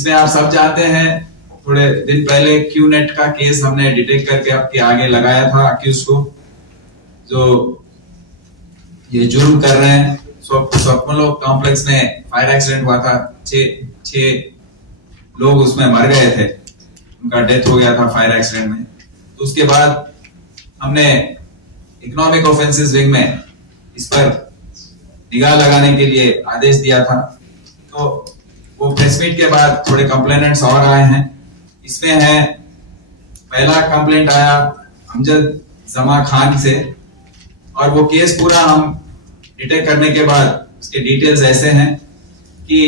जिसमें आप सब जानते हैं थोड़े दिन पहले क्यूनेट का केस हमने डिटेक्ट करके आपके आगे लगाया था अक्यूज को, जो ये जुर्म कर रहे हैं। स्वप्नलो कॉम्प्लेक्स में फायर एक्सीडेंट हुआ था, छह लोग उसमें मर गए थे, उनका डेथ हो गया था फायर एक्सीडेंट में। तो उसके बाद हमने इकोनॉमिक ऑफेंसेस विंग में इस पर निगाह लगाने के लिए आदेश दिया था। तो वो प्रेस मीट के बाद थोड़े कंप्लेनेंट्स और आए हैं। इसमें है, पहला कंप्लेंट आया अमजद जमा खान से, और वो केस पूरा हम डिटेक्ट करने के बाद उसके डिटेल्स ऐसे हैं कि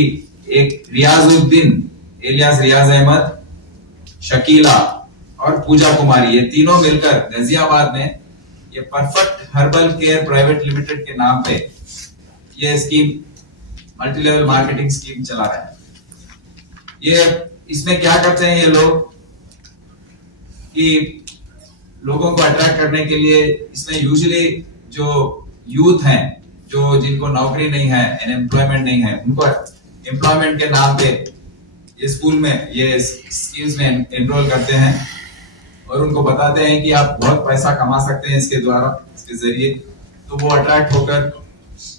एक रियाजुद्दीन एलियास रियाज अहमद, शकीला और पूजा कुमारी, ये तीनों मिलकर गाजियाबाद में ये perfect herbal care private limited के नाम पे ये scheme, multi level marketing scheme चला रहे हैं। ये इसमें क्या करते हैं ये लोग कि लोगों को अट्रैक्ट करने के लिए, इसमें यूजुअली जो यूथ हैं, जो जिनको नौकरी नहीं है, अनएम्प्लॉयमेंट नहीं है, उनको एम्प्लॉयमेंट के नाम पे ये स्कूल में, ये स्कीम्स में एनरोल करते हैं और उनको बताते हैं कि आप बहुत पैसा कमा सकते हैं इसके द्वारा, इसके जरिए। तो वो अट्रैक्ट होकर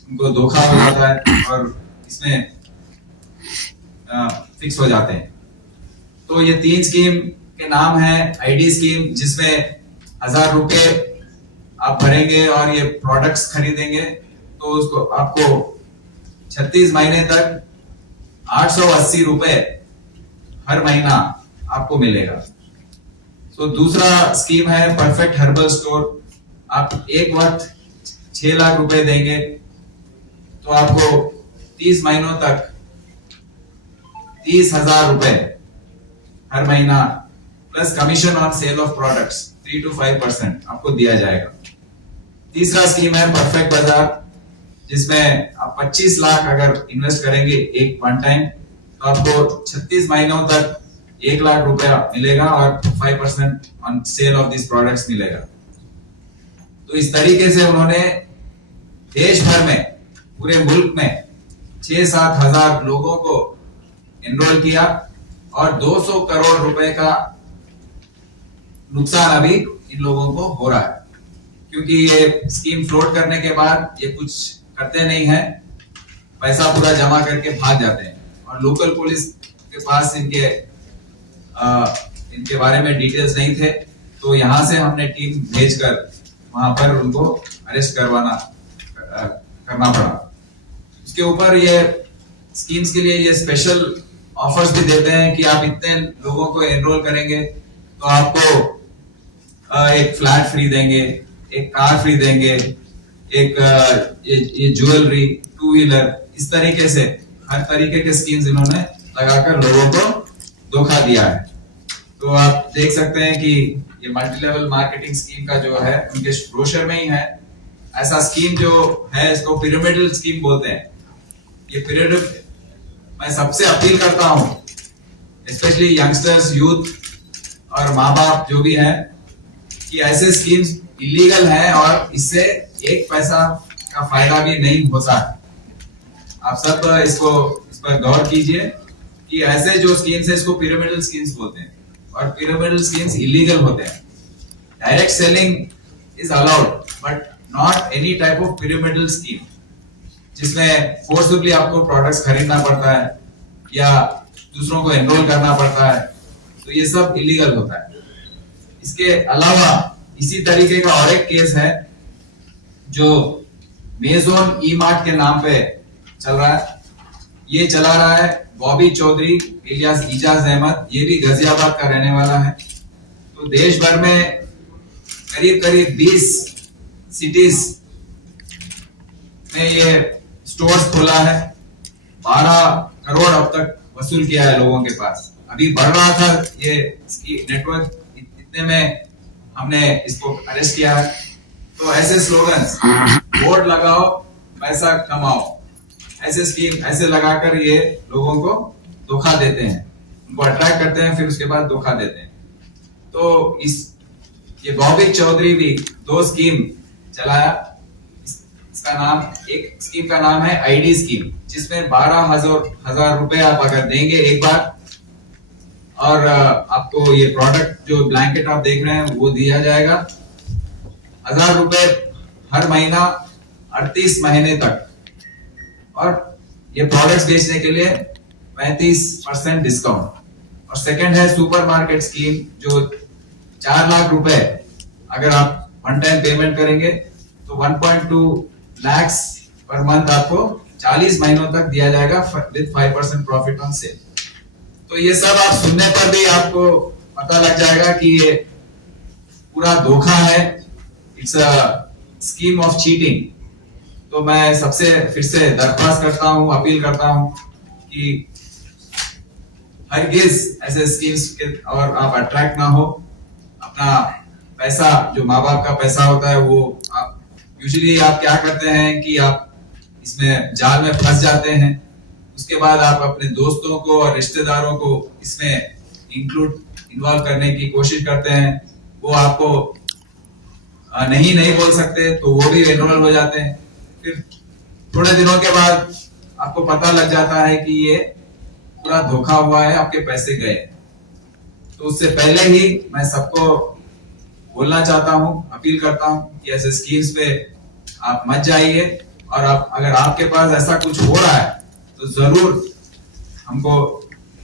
उनको धोखा हो जाता है और इसमें फिक्स हो जाते हैं। तो ये 3 स्कीम के नाम है। आईडी स्कीम, जिसमें 1000 रुपए आप भरेंगे और ये प्रोडक्ट्स खरीदेंगे तो उसको आपको 36 महीने तक 880 रुपए हर महीना आपको मिलेगा। तो दूसरा स्कीम है परफेक्ट हर्बल स्टोर। आप एक वक्त 6 लाख रुपए देंगे तो आपको 30 महीनों तक 30,000 रुपए हर महीना plus commission on sale of products 3 to 5% आपको दिया जाएगा। तीसरा स्कीम है परफेक्ट बाजार, जिसमें आप 25 लाख अगर इन्वेस्ट करेंगे एक वन टाइम तो आपको 36 महीनों तक 1 लाख रुपया मिलेगा और 5% on sale of this products मिलेगा। तो इस तरीके से उन्होंने देश भर में, पूरे मुल्क में 6-7 हजार लोगों को एनरोल किया और 200 करोड़ रुपए का नुकसान अभी इन लोगों को हो रहा है, क्योंकि ये स्कीम फ्लोट करने के बाद ये कुछ करते नहीं है, पैसा पूरा जमा करके भाग जाते हैं और लोकल पुलिस के पास इनके बारे में डिटेल्स नहीं थे। तो यहाँ से हमने टीम भेजकर वहां पर उनको अरेस्ट करना पड़ा। उसके ऊपर ये स्कीम्स के लिए ये स्पेशल ऑफर्स भी देते हैं कि आप इतने लोगों को एनरोल करेंगे तो आपको एक फ्लैट फ्री देंगे, एक कार फ्री देंगे, एक ये ज्वेलरी, 2 व्हीलर, इस तरीके से हर तरीके के स्कीम्स इन्होंने लगाकर लोगों को धोखा दिया है। तो आप देख सकते हैं कि ये मल्टी लेवल मार्केटिंग स्कीम का जो है उनके ब्रोशर में ही है। ऐसा स्कीम जो है इसको पिरामिडल स्कीम बोलते हैं। ये पिरामिड, मैं सबसे अपील करता हूं, स्पेशली यंगस्टर्स, यूथ और माँ बाप जो भी हैं, कि ऐसे स्कीम्स इलीगल हैं और इससे एक पैसा का फायदा भी नहीं होता है। आप सब इस पर गौर कीजिए कि ऐसे जो स्कीम्स है इसको पिरामिडल स्कीम्स बोलते हैं और पिरामिडल स्कीम्स इलीगल होते हैं। Direct selling is allowed but not any type of pyramidal scheme, जिसमें फोर्सफुली आपको प्रोडक्ट्स खरीदना पड़ता है या दूसरों को एनरोल करना पड़ता है, तो ये सब इलीगल होता है। इसके अलावा इसी तरीके का और एक केस है जो मेजोन ई मार्ट के नाम पे चल रहा है। ये चला रहा है बॉबी चौधरी इलियास इजाज अहमद, ये भी गाजियाबाद का रहने वाला है। तो देश भर में करीब 20 सिटीज में ये स्टोर्स खोला है। 12 करोड़ अब तक वसूल किया है लोगों के पास। अभी बढ़ रहा था ये नेटवर्क, इतने में हमने इसको अरेस्ट किया है। तो ऐसे स्लोगन्स, वोट लगाओ पैसा कमाओ, ऐसे स्कीम ऐसे लगाकर ये लोगों को धोखा देते हैं, उनको अट्रैक्ट करते हैं, फिर उसके बाद धोखा देते हैं। तो ये बॉबी चौधरी भी 2 स्कीम चलाया। इसका नाम, एक स्कीम का नाम है आईडी स्कीम, जिसमें 12,000 रुपए आप अगर देंगे एक बार और आपको ये प्रोडक्ट जो ब्लैंकेट आप देख रहे हैं वो दिया जाएगा 1000 रुपए हर महीना 38 महीने तक। और ये प्रोडक्ट्स बेचने के लिए 35% डिस्काउंट। और सेकंड है सुपरमार्केट स्कीम, जो 4 लाख रुपए अगर आप वन टाइम पेमेंट करेंगे तो 1.2 lakhs पर मंथ आपको 40 महीनों तक दिया जाएगा विद 5% प्रॉफिट ऑन सेल। तो ये सब आप सुनने पर भी आपको पता लग जाएगा कि ये पूरा धोखा है, it's a scheme of cheating. तो मैं सबसे फिर से दरख्वास्त करता हूं, अपील करता हूं कि हरगिज ऐसे स्कीम्स के और आप अट्रैक्ट ना हो। अपना पैसा, जो माँ बाप का पैसा होता है, वो आप यूजुअली आप क्या करते हैं कि आप इसमें जाल में फंस जाते हैं। उसके बाद आप अपने दोस्तों को और रिश्तेदारों को इसमें इन्वॉल्व करने की कोशिश करते हैं। वो आपको नहीं बोल सकते तो वो भी एनरोल हो जाते हैं। फिर थोड़े दिनों के बाद आपको पता लग जाता है कि ये पूरा धोखा हुआ है, आपके पैसे गए। तो उससे पहले ही मैं सबको बोलना चाहता हूं, अपील करता हूं कि ऐसे स्कीम्स पे आप मत जाइए। और आप अगर आपके पास ऐसा कुछ हो रहा है तो जरूर हमको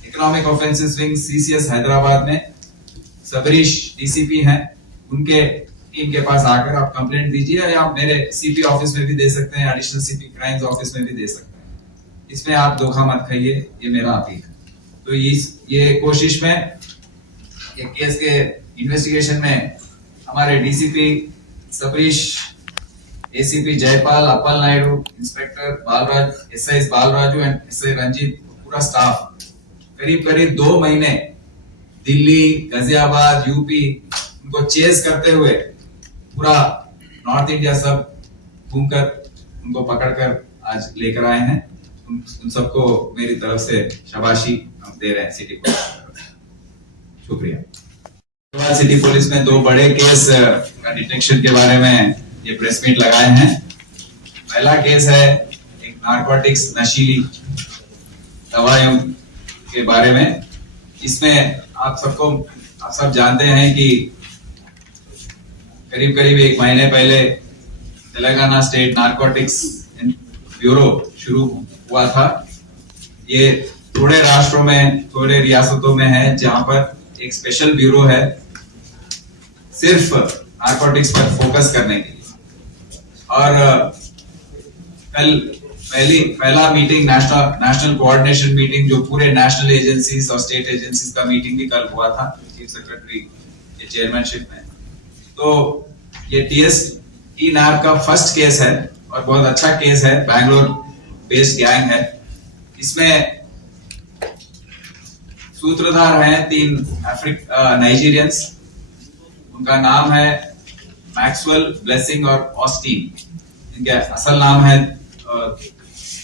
economic offences wing CCS Hyderabad में सबरीश DCP हैं, उनके टीम के पास आकर आप कंप्लेंट दीजिए, या आप मेरे CP ऑफिस में भी दे सकते हैं, एडिशनल CP क्राइम्स ऑफिस में भी दे सकते हैं। इसमें आप धोखा मत खाइए, ये मेरा अपील है। तो ये कोशिश में, ये केस के इन्वेस्टिगेशन में हमारे DCP Sabarish, ACP Jaipal, Appal Naidu, inspector Balraj, SI Balraju and SI Ranjit, पूरा स्टाफ करीब 2 महीने दिल्ली, गाजियाबाद, यूपी उनको चेस करते हुए पूरा नॉर्थ इंडिया सब घूमकर उनको पकड़कर आज लेकर आए हैं। उन सबको मेरी तरफ से शाबाशी हम दे रहे हैं सिटी पुलिस। शुक्रिया। सिटी पुलिस में 2 बड़े केस का डिटेक्शन के बारे में ये प्रेस मीट लगाए हैं। पहला केस है एक नारकोटिक्स, नशीली दवाइयों के बारे में। इसमें आप सब जानते हैं कि करीब 1 महीने पहले तेलंगाना स्टेट नारकोटिक्स ब्यूरो शुरू हुआ था। ये थोड़े राष्ट्रों में, थोड़े रियासतों में है जहां पर एक स्पेशल ब्यूरो है सिर्फ नारकोटिक्स पर फोकस करने के लिए। और कल पहला मीटिंग, नेशनल कोऑर्डिनेशन मीटिंग, जो पूरे नेशनल एजेंसीज और स्टेट एजेंसीज का मीटिंग भी कल हुआ था चीफ सेक्रेटरी के चेयरमैनशिप में। तो ये TNAB का फर्स्ट केस है और बहुत अच्छा केस है, बैंगलोर बेस्ड गैंग है। इसमें सूत्रधार हैं 3 नाइजीरियंस। उनका नाम है मैक्सवेल, ब्लेसिंग और ऑस्टीन। इनके असल नाम है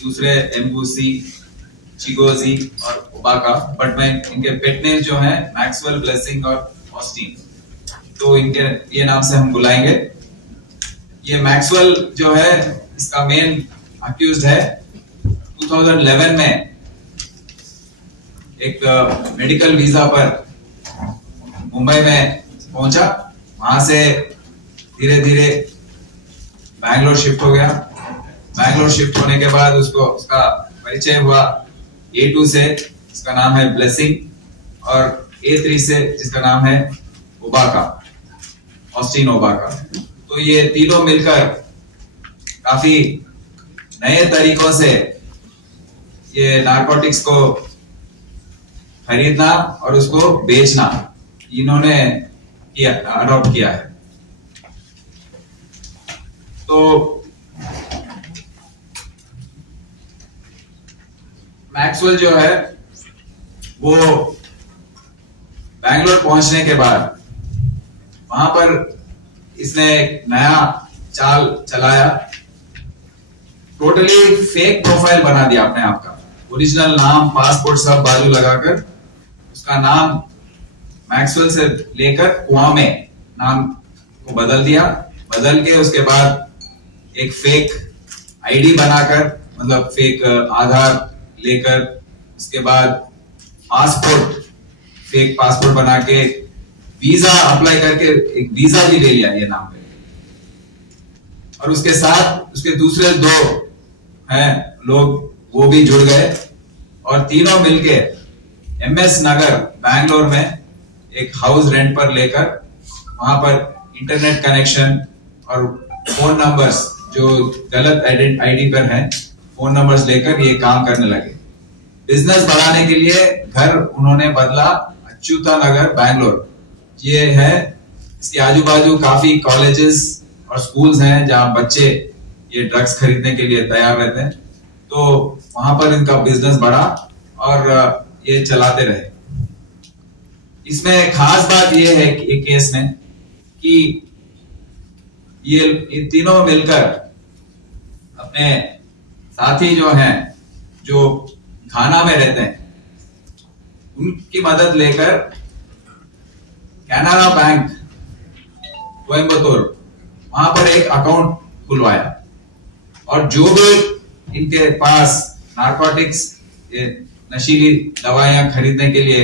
दूसरे एम्बूसी, चिगोजी और ओबाका, बट मैं इनके पेट नेम जो है मैक्सवेल, ब्लेसिंग और ऑस्टीन, तो इनके ये नाम से हम बुलाएंगे। ये मैक्सवेल जो है, इसका मेन अक्यूज्ड है 2011 में एक मेडिकल वीजा पर मुंबई में पहुंचा। वहां से धीरे धीरे बैंगलोर शिफ्ट हो गया। बैंगलोर शिफ्ट होने के बाद उसका परिचय हुआ A2 से, जिसका नाम है ब्लेसिंग, और A3 से, जिसका नाम है ओबाका, ऑस्टिन ओबाका। तो ये तीनों मिलकर काफी नए तरीकों से ये नारकोटिक्स को खरीदना और उसको बेचना इन्होंने अडॉप्ट किया है। तो मैक्सवेल जो है वो बैंगलोर पहुंचने के बाद वहां पर इसने एक नया चाल चलाया। टोटली फेक प्रोफाइल बना दिया अपने आप का। ओरिजिनल नाम, पासपोर्ट सब बाजू लगाकर उसका नाम मैक्सवेल से लेकर क्वामे नाम को बदल दिया। बदल के उसके बाद एक फेक आईडी बनाकर, मतलब फेक आधार लेकर, उसके बाद पासपोर्ट फेक पासपोर्ट बना के वीजा अप्लाई करके एक वीजा भी ले लिया ये नाम पे, और उसके साथ उसके दूसरे दो हैं लोग वो भी जुड़ गए, और तीनों मिलके MS नगर बैंगलोर में एक हाउस रेंट पर लेकर वहां पर इंटरनेट कनेक्शन और फोन नंबर्स जो गलत आईडी पर हैं, फोन नंबर्स लेकर ये काम करने लगे। बिजनेस बढ़ाने के लिए घर उन्होंने बदला अच्युता नगर बैंगलोर, ये है। इसके आजू बाजू काफी कॉलेजेस और स्कूल्स हैं जहां बच्चे ये ड्रग्स खरीदने के लिए तैयार रहते हैं, तो वहां पर इनका बिजनेस बढ़ा और ये चलाते रहे। इसमें खास बात ये है कि केस में कि ये तीनों मिलकर अपने साथी जो हैं जो घाना में रहते हैं उनकी मदद लेकर कैनरा बैंक कोयम्बतूर वहां पर एक अकाउंट खुलवाया, और जो भी इनके पास नारकोटिक्स नशीली दवाइयां खरीदने के लिए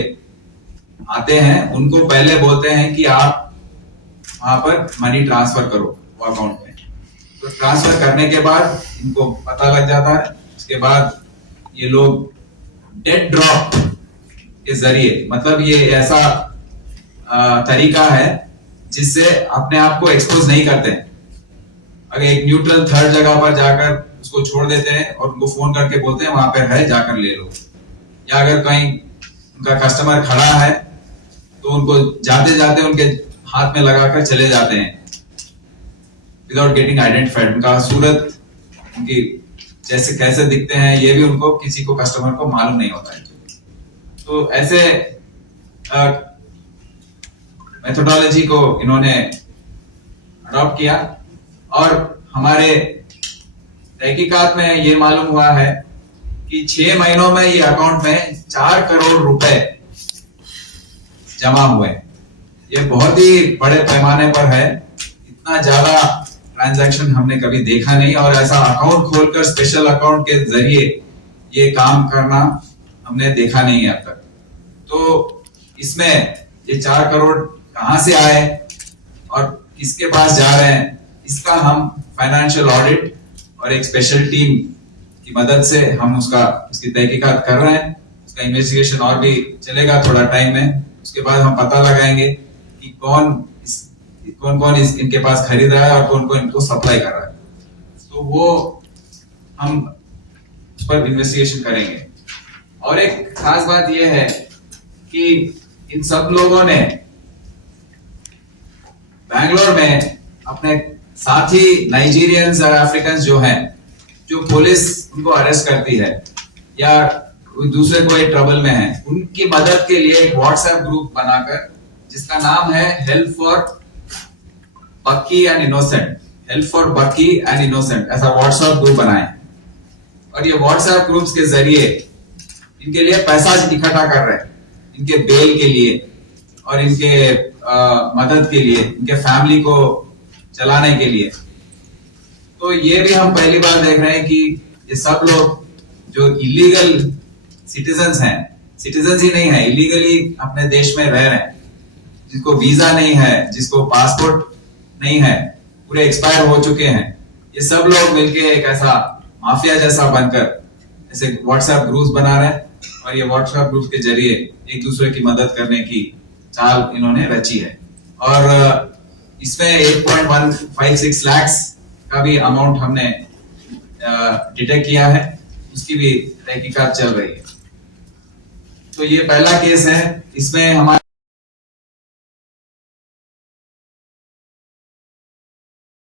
आते हैं उनको पहले बोलते हैं कि आप वहां पर मनी ट्रांसफर करो वो अकाउंट में। तो ट्रांसफर करने के बाद इनको पता लग जाता है। उसके बाद ये लोग डेड ड्रॉप के जरिए, मतलब ये ऐसा तरीका है जिससे अपने आप को एक्सपोज नहीं करते हैं। अगर एक न्यूट्रल थर्ड जगह पर जाकर उसको छोड़ देते हैं और उनको फोन करके बोलते हैं वहां पर है जाकर ले लो, या अगर कहीं उनका कस्टमर खड़ा है तो उनको जाते जाते उनके हाथ में लगाकर चले जाते हैं विदाउट गेटिंग आइडेंटिफाइड। उनका सूरत, उनकी जैसे कैसे दिखते हैं ये भी उनको किसी को कस्टमर को मालूम नहीं होता है। तो ऐसे मेथोडोलॉजी को इन्होंने अडॉप्ट किया, और हमारे तहकीकात में ये मालूम हुआ है कि 6 महीनों में ये अकाउंट में 4 करोड़ रुपए जमा हुए। ये बहुत ही बड़े पैमाने पर है, इतना ज्यादा ट्रांजैक्शन हमने कभी देखा नहीं, और ऐसा अकाउंट खोलकर स्पेशल अकाउंट के जरिए ये काम करना हमने देखा नहीं है अब तक। तो इसमें ये 4 करोड़ कहां से आए और किसके पास जा रहे हैं, इसका हम फाइनेंशियल ऑडिट और एक स्पेशल टीम की मदद से हम उसकी तहकीकात कर रहे हैं। उसका इन्वेस्टिगेशन और भी चलेगा थोड़ा टाइम में। उसके बाद हम पता लगाएंगे कि कौन कौन इनके पास खरीद रहा है और कौन कौन इनको सप्लाई कर रहा है, तो वो हम उस पर इन्वेस्टिगेशन करेंगे। और एक खास बात यह है कि इन सब लोगों ने बैंगलोर में अपने साथी नाइजीरियंस और अफ्रीकन जो हैं, जो पुलिस उनको अरेस्ट करती है या दूसरे कोई ट्रबल में है, उनकी मदद के लिए एक व्हाट्सएप ग्रुप बनाकर जिसका नाम है हेल्प फॉर बक्की एंड इनोसेंट, हेल्प फॉर बक्की एंड इनोसेंट, ऐसा व्हाट्सएप ग्रुप बनाए। और ये व्हाट्सएप ग्रुप्स के जरिए इनके लिए पैसा इकट्ठा कर रहे हैं, इनके बेल के लिए और इनके मदद के लिए, इनके फैमिली को चलाने के लिए। तो ये भी हम पहली बार देख रहे हैं कि ये सब लोग जो इलीगल सिटीजन्स हैं, सिटीजन्स ही नहीं है, इलीगली अपने देश में रह रहे हैं, जिसको वीजा नहीं है, जिसको पासपोर्ट नहीं है, पूरे एक्सपायर हो चुके हैं, ये सब लोग मिलके एक ऐसा माफिया जैसा बनकर ऐसे व्हाट्सएप ग्रुप्स बना रहे हैं, और ये व्हाट्सएप ग्रुप के जरिए एक दूसरे की मदद करने की चाल इन्होंने रची है। और इसमें 8.156 लाख का भी अमाउंट हमने डिटेक्ट किया है, उसकी भी तहकीकात चल रही है। तो ये पहला केस है, इसमें हमारे